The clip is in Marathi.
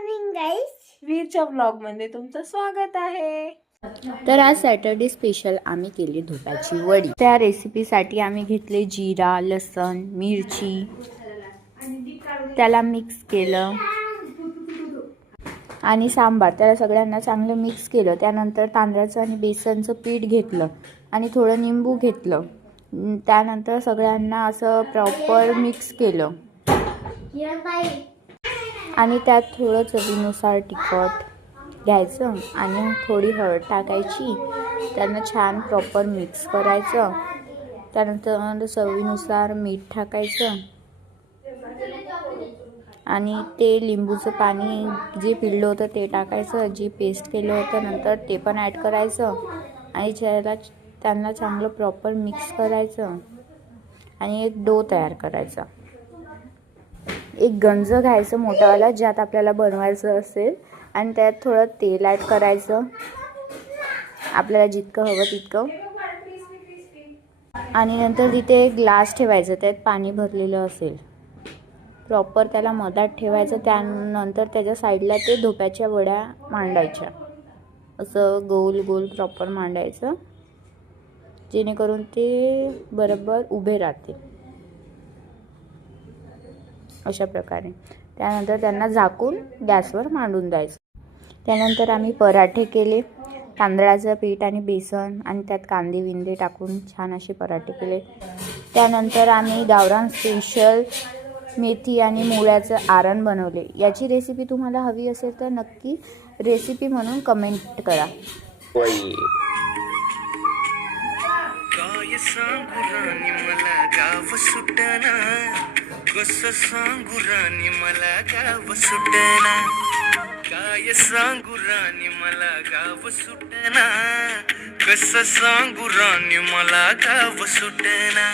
मॉर्निंग गाईस, वीरच्या ब्लॉग मध्ये तुमचं स्वागत आहे। तर आज सॅटर्डे स्पेशल आम्ही केली धोपाची वडी। त्या रेसिपीसाठी आम्ही घेतले जिरा, लसण, मिरची, त्याला मिक्स केलं आणि सांबार, त्याला सगळ्यांना चांगलं मिक्स केलं। त्यानंतर तांदळाचं आणि बेसनचं पीठ घेतलं आणि थोडं निंबू घेतलं। त्यानंतर सगळ्यांना असं प्रॉपर मिक्स केलं आणि त्यात थोडं चवीनुसार तिखट घ्यायचं आणि थोडी हळद टाकायची। त्यांना छान प्रॉपर मिक्स करायचं। त्यानंतर चवीनुसार मीठ टाकायचं आणि ते लिंबूचं पाणी जे पिळलं होतं ते टाकायचं, जे पेस्ट केलं होतं नंतर ते पण ॲड करायचं आणि त्यांना चांगलं प्रॉपर मिक्स करायचं आणि एक डो तयार करायचा। एक गंज घ्यायचं मोठावाला, ज्यात आपल्याला बनवायचं असेल आणि त्यात थोडं तेल ॲड करायचं, आपल्याला जितकं हवं तितकं, आणि नंतर तिथे एक ग्लास ठेवायचं, त्यात पाणी भरलेलं असेल प्रॉपर, त्याला मधात ठेवायचं। त्यानंतर त्याच्या साईडला ते धोप्याच्या वड्या मांडायच्या, असं गोल गोल प्रॉपर मांडायचं, जेणेकरून ते बरोबर उभे राहतील अशा प्रकारे। त्यानंतर त्यांना झाकून गॅसवर मांडून द्यायचं। त्यानंतर आम्ही पराठे केले, तांदळाचं पीठ आणि बेसन आणि त्यात कांदे विंदे टाकून छान असे पराठे केले। त्यानंतर आम्ही गावरान स्पेशल मेथी आणि मुळ्याचं आरण बनवले। याची रेसिपी तुम्हाला हवी असेल तर नक्की रेसिपी म्हणून कमेंट करा। काय सांगू राणी मला गाव सुटना, कसं सांगू राणी मला गाव सुटना, काय सांगू राणी मला गाव सुटना, कसं सांगू राणी मला गाव सुटना।